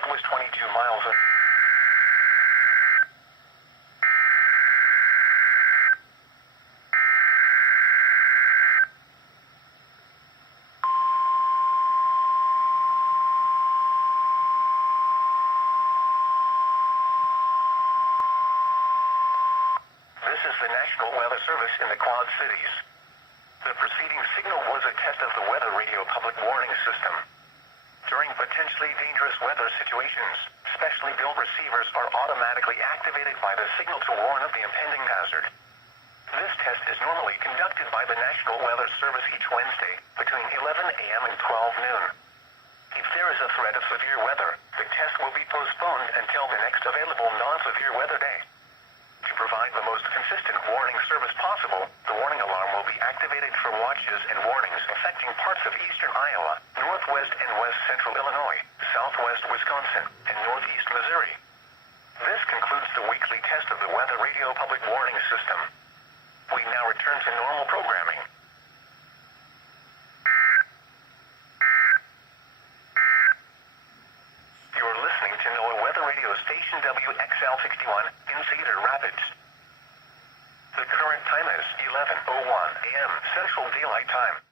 northwest 22 miles. This is the National Weather Service in the Quad Cities. The preceding signal was a test of the weather radio public warning system. During potentially dangerous weather situations, specially built receivers are automatically activated by the signal to warn of the impending hazard. This test is normally conducted by the National Weather Service each Wednesday, between 11 a.m. and 12 noon. If there is a threat of severe weather, the test will be postponed until the next available non-severe weather day. To provide the most consistent warning service possible, the warning alarm will be activated for watches and warnings affecting parts of eastern Iowa, northwest and west central Illinois, southwest Wisconsin, and northeast Missouri. This concludes the weekly test of the Weather Radio Public Warning System. We now return to normal programming. You're listening to NOAA Weather Radio Station WXL61 in Cedar Rapids. The current time is 11:01 a.m. Central Daylight Time.